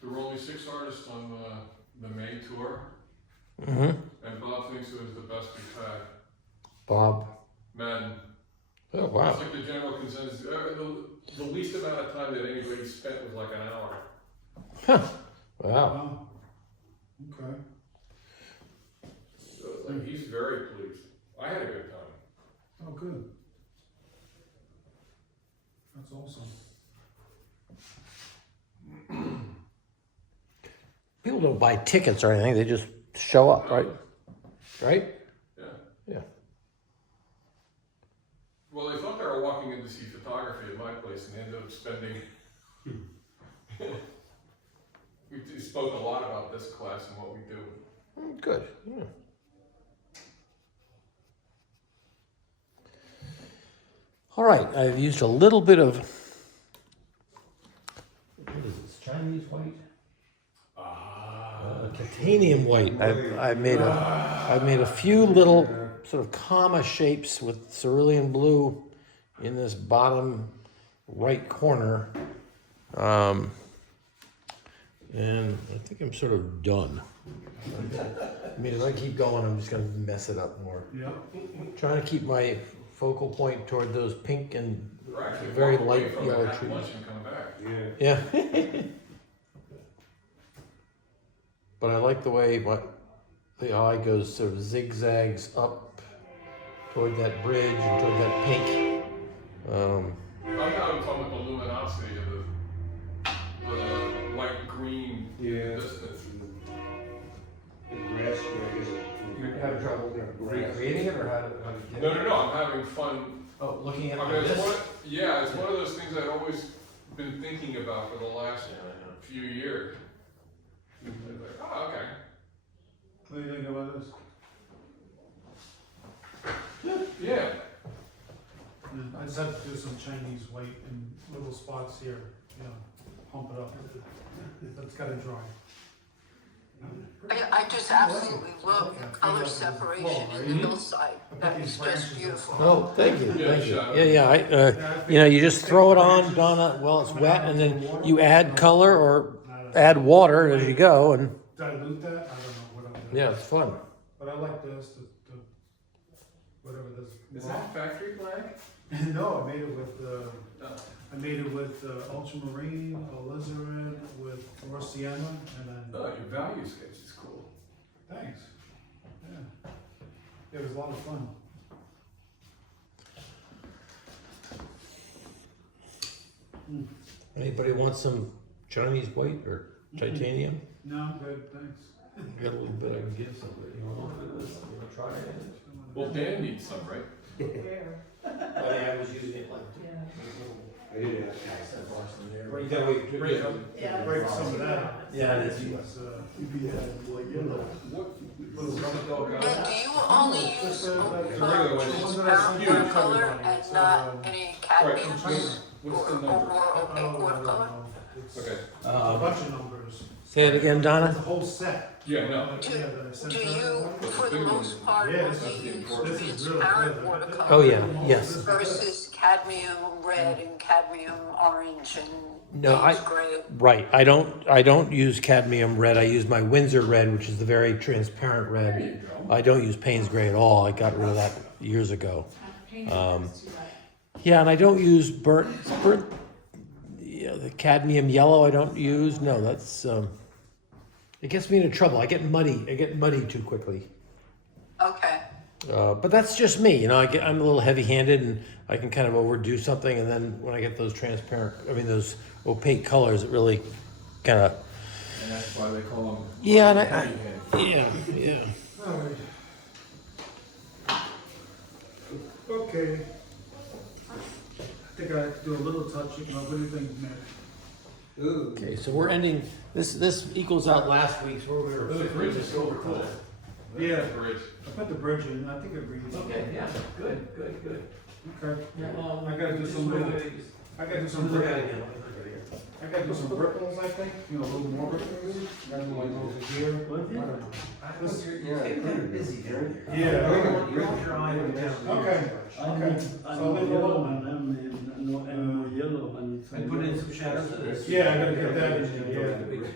there were only 6 artists on the May tour, Mm-hmm. and Bob thinks it was the best we've had. Bob. Madden. Oh, It's wow. like the general consensus. The least amount of time that anybody spent was like an hour. Wow. Wow. Okay. So it's like he's very pleased. I had a good time. Oh, good. That's awesome. People don't buy tickets or anything, they just show up, right? Right? Yeah. Yeah. Well, they thought they were walking in to see photography at my place, and they ended up spending. We spoke a lot about this class and what we do. Good. Yeah. All right, I've used a little bit of, what is this, Chinese white? Titanium white. I've made a few little sort of comma shapes with cerulean blue in this bottom right corner. And I think I'm sort of done. I mean, if I keep going, I'm just gonna mess it up more. Yeah. Trying to keep my focal point toward those pink and We're actually very walk away light from yellow it, have trees. lunch and come back. Yeah. Yeah. But I like the way the eye goes sort of zigzags up toward that bridge and toward that pink. I'm having fun with the luminosity of the light green Yeah. distance. The grass, I guess. You're having trouble recreating it, or how to get No, I'm having fun. Oh, looking at I it mean, like it's this? it's one of those things I've always been thinking about for the last few years. It's like, oh, okay. What do you think about this? Yeah. I just have to do some Chinese white in little spots here, you know, pump it up. It's gotta dry. I just absolutely love the color separation in the hillside. That is just beautiful. Oh, thank you, Yeah, thank you. shadow. Yeah, you just throw it on, Donna, while it's wet, and then you add color or add water as you go, and Dilute that, I don't know what I'm doing. yeah, it's fun. But I like this, the whatever this. Is that factory flag? No, I made it with ultramarine, alizarin, with raw sienna, and then. Oh, your value sketch is cool. Thanks. Yeah. It was a lot of fun. Anybody want some Chinese white or titanium? No, I'm good, thanks. I got a little bit I can give somebody. You want this? You want to try it? Well, Dan needs some, right? Oh, yeah, I was using it like. I did ask. You gotta wait. Break up. Break some of that. Yeah, it is. It's, What? And do you only use transparent Huge. watercolor and not any cadmium What's the or number? more opaque watercolor? It's Okay. a bunch of numbers. Say it again, Donna? It's a whole set. Yeah, no. Do you, for the most part, Yeah, only use this is really transparent good. watercolor? Oh, yeah, yes. Versus cadmium red and cadmium orange and No, Payne's gray? Right, I don't use cadmium red, I use my Windsor red, which is the very transparent red. I don't use Payne's gray at all, I got rid of that years ago. Yeah, and I don't use burnt, yeah, the cadmium yellow I don't use, no, that's, it gets me into trouble, I get muddy too quickly. Okay. But that's just me, you know, I'm a little heavy-handed and I can kind of overdo something, and then when I get those those opaque colors, it really kind of, And that's why they call them. yeah, and yeah. Alright. Okay. I think I have to do a little touch, you know, what do you think, Matt? Ooh. Okay, so we're ending, this equals out last week's where we were. The bridge is super cool. Yeah. Bridge. I put the bridge in, I think it reads. Okay, yeah, good. Okay. Yeah, I gotta do some little, I gotta do some. Look at it again. I gotta do some ripples, I think, you know, a little more ripples, then like over here. What? I don't know. This- Getting kind of busy down there. Yeah. You want your eye on down. Okay. I Okay. need, So I I'll need leave it yellow alone. and more yellow, I need some. And put in some shadows of this. Yeah, I gotta get that in there, yeah.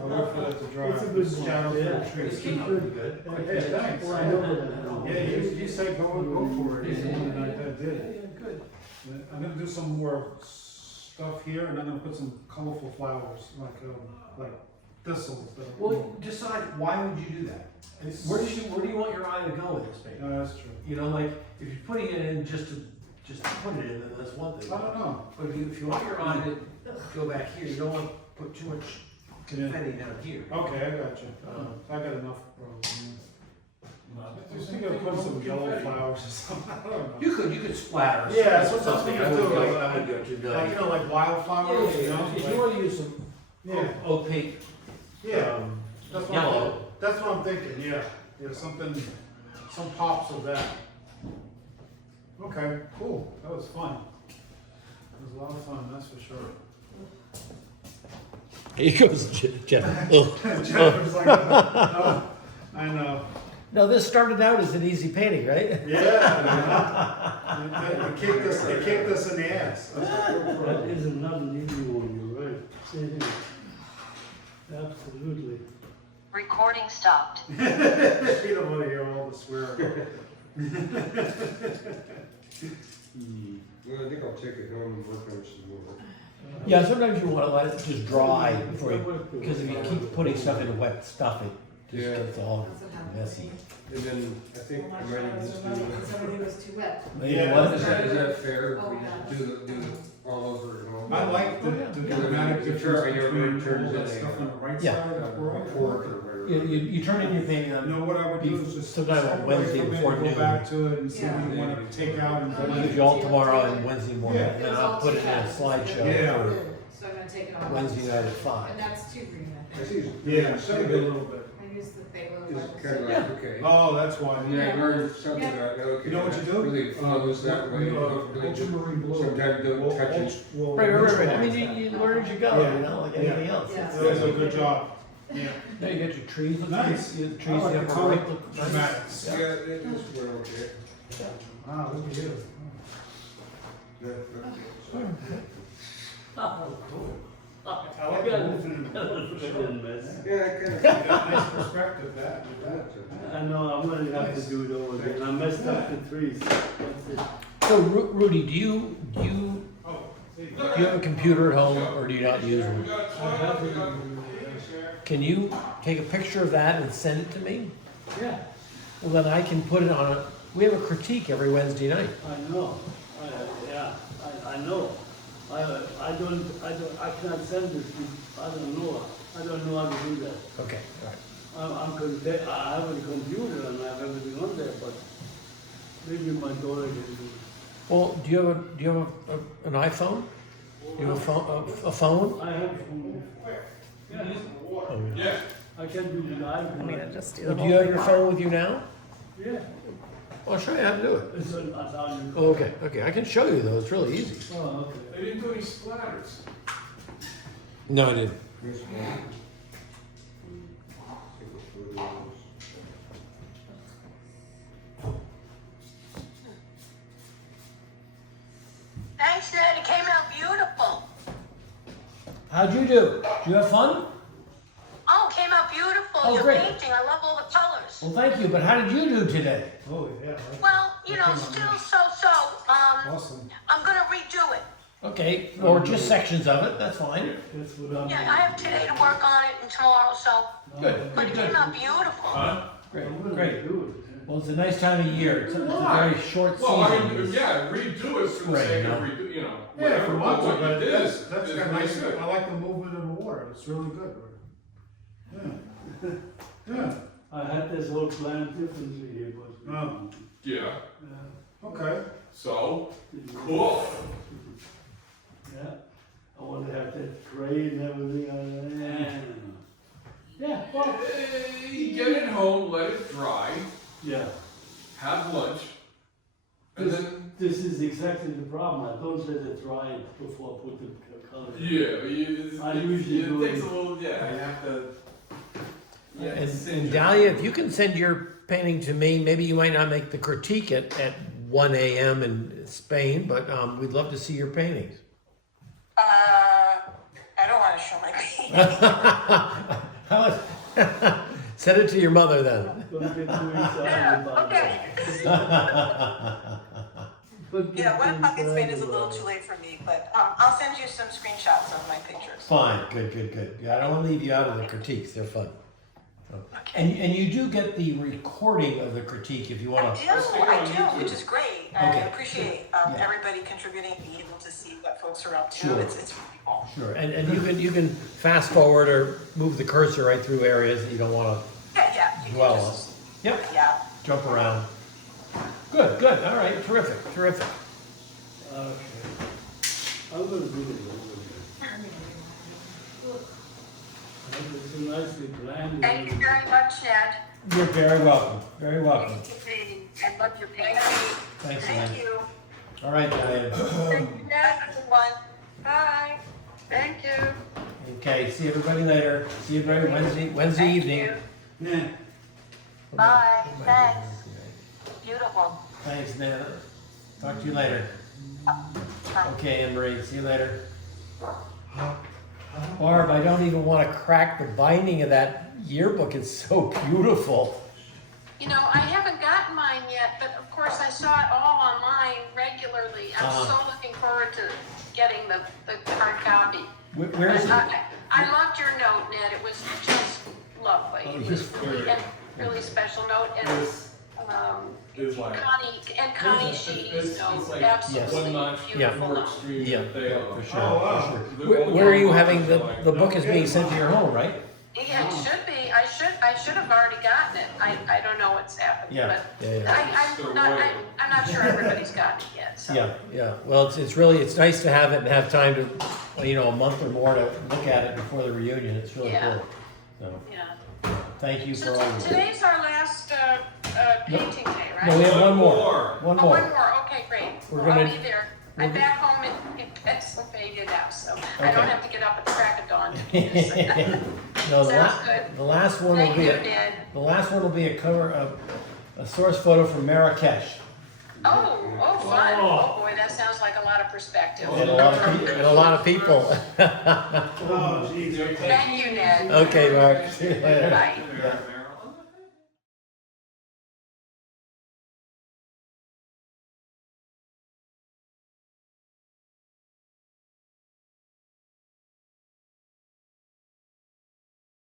I'll wait for that to dry. It's a good one, Shadow for yeah. the tree. It's came out pretty good. Yeah, thanks. Well, I know that. Yeah, you said go for it, he's the one that I did. Yeah, good. I'm gonna do some more stuff here, and I'm gonna put some colorful flowers, like thistles. that- Well, decide, why would you do that? Where do you want your eye to go in this painting? No, that's true. You know, like, if you're putting it in just to put it in, then that's one I thing. don't know. But if you want your eye to go back here, you don't want to put too much confetti down here. Okay, I got you. I got enough, probably. I was thinking of putting some yellow flowers or something, I don't know. You could splatter. Yeah, that's what something. I I was would thinking go, of. I would go too Like, nutty. you know, like wildflowers, you know? If you want to use some Yeah, opaque, yeah, that's what I'm, yellow. that's what I'm thinking, yeah. Yeah, something, some pops of that. Okay, cool, that was fun. It was a lot of fun, that's for sure. Here goes Jeff. Jennifer's like, oh, I know. No, this started out as an easy painting, right? Yeah, you know. It kicked us in the ass. That's what we're That proud of. is not an easy one, you're right. It is. Absolutely. Recording stopped. You don't wanna hear all the swearing. Well, I think I'll take it home and work on some more. Yeah, sometimes you want to let it just dry before you, because if you keep putting stuff in wet stuff, it just Yeah. gets all messy. And then I think I might even just do. Everything was too wet. Yeah. What? Is that fair? If we just do it all over and all? I like the dramatic The difference turn, you know, between it turns all that into stuff on the right Yeah. side of the world. Fork or whatever. You turn in your painting You on, know what I would do is just. Sometime on step away Wednesday from it, before Go noon. back to it and see what you Yeah. wanna take out and. I'll give you all tomorrow and Wednesday morning, Yeah. and then I'll put it in a slideshow Yeah. for So I'm gonna take it off. Wednesday night at 5. And that's too green, I I think. see, Yeah, some some of a it little bit. I use the paper. is like kind of this. like, okay. Oh, that's why. And I learned something Yeah. about, okay, You know what you that's do? really flows that way. You don't really Ultramarine blue. sometimes don't touch it. Will Right. I mean, neutralize you that. learn as you go, Yeah. you know, like anything else. Yeah. That's a good job. Yeah. Now you got your trees, look Nice. the I trees like the the upper color right look nice. dramatics. Yeah, it is well, okay. Wow, look at you. Oh, cool. I like the movement. That was a good mess. Yeah, I kind You of. got nice perspective that, with that. I know, I'm gonna have to do it over again. I messed up the trees. That's it. So Rudy, do you Oh, see. have a computer at home, or do you not use We one? got I have to do Can you take a picture of that and send it to me? Yeah, Well, then I can put it on a, we have a critique every Wednesday night. I know. I know. I can't send this. I don't know. I don't know how to do that. Okay, all right. I have a computer and I have everything on there, but maybe my daughter can do it. Well, do you have an iPhone? Do you have a phone? I have, yeah, Oh, yeah. Yeah, I can do the iPhone. just Well, do you have your phone with you now? Yeah, I'll show you how to do it. it's on. Oh, okay, I can show you though, it's really easy. Oh, okay. they didn't do any splatters. No, I didn't. This one. Take a photo of this. Thanks, Ned, it came out beautiful. How'd you do? Did you have fun? Oh, it came out beautiful, Oh, your great. painting, I love all the colors. Well, thank you, but how did you do today? Oh, yeah. I- Well, you know, still so, Awesome. I'm gonna redo it. Okay, or just sections of it, that's fine. That's what I'm. Yeah, I have today to work on it and tomorrow, so, Good, but it came out beautiful. Great, I'm gonna great. do it. Well, it's a nice time of year, it's a very short Well, I season. mean, yeah, redo it for the Right, sake of no. redo, you know. Yeah, whatever, for but water, what but you did that's is got really nice, good. I like the movement of the water, it's really good. Yeah. Yeah, I had this whole plan differently here, but. Oh. Yeah, okay. so, cool. Yeah, I want to have that gray and everything. Yeah, well, Get it home, let it dry, yeah. have lunch, and then this is exactly the problem. I don't let it dry before I put the color. Yeah, I usually do it takes it. a little, yeah, you have to. Yeah, And Dahlia, if you can send your painting to me, maybe you might not make the critique at 1 a.m. in Spain, but we'd love to see your paintings. I don't wanna show my painting. Send it to your mother then. Don't get too excited about Okay. that. Don't get Yeah, too 1 o'clock in Spain is a excited little about too it. late for me, but, I'll send you some screenshots of my pictures. Fine, good. Yeah, I don't want to leave you out of the critiques. They're fun. So- Okay. And you do get the recording of the critique if you want to. I do, which is great. I Okay. appreciate Yeah. everybody contributing, being able to see what folks are up to. Sure. It's really cool. Sure, and you can fast forward or move the cursor right through areas that you don't want Yeah, to you can dwell on. just, Yep, yeah. jump around. Good, all right, terrific. Okay. I'm gonna do it. It's a nicely planned. Thank you very much, Ned. You're very welcome, very welcome. I love your painting. Thanks, man. Thank you. All right, Diane. Thank you, Ned. Everyone. Bye. Thank you. Okay, see everybody later. See everybody Wednesday Thank evening. you. Yeah. Bye, thanks. Beautiful. Thanks, Nana. Talk to you later. Okay, Anne Marie, see you later. Barb, I don't even want to crack the binding of that yearbook. It's so beautiful. You know, I haven't gotten mine yet, but of course I saw it all online regularly. I'm so looking forward to getting the hard copy. Where is it? I loved your note, Ned. It was just lovely. Oh, It was really, and really special note. And It's like. Connie Sheedy's note, absolutely One beautiful work note. stream Yeah, that they are. for sure. Oh, wow. For sure. Where are you having the book is being sent to your home, right? Yeah, it should be. I should have already gotten it. I don't know what's happened, Yeah, but yeah. I'm not sure everybody's gotten it yet. So. Yeah. Well, it's nice to have it and have time to, a month or more to look at it before the reunion. It's really Yeah. cool. So, Yeah. thank you for So all your. today's our last painting day, right? No, we have one more. One Oh, one more. more. Okay, great. We're Well, I'll gonna- be there. I'm back home in Pennsylvania now, so I Okay. don't have to get up at the crack of dawn. to do this. No, Sounds good. the last one will Thank be you, a, Ned. the last one will be a cover of a source photo from Marrakesh. Oh, fun. Oh boy, that sounds like a lot of perspective. And a lot of people. Oh, geez. Thank you, Ned. Okay, Mark. See you later. Bye. Yeah.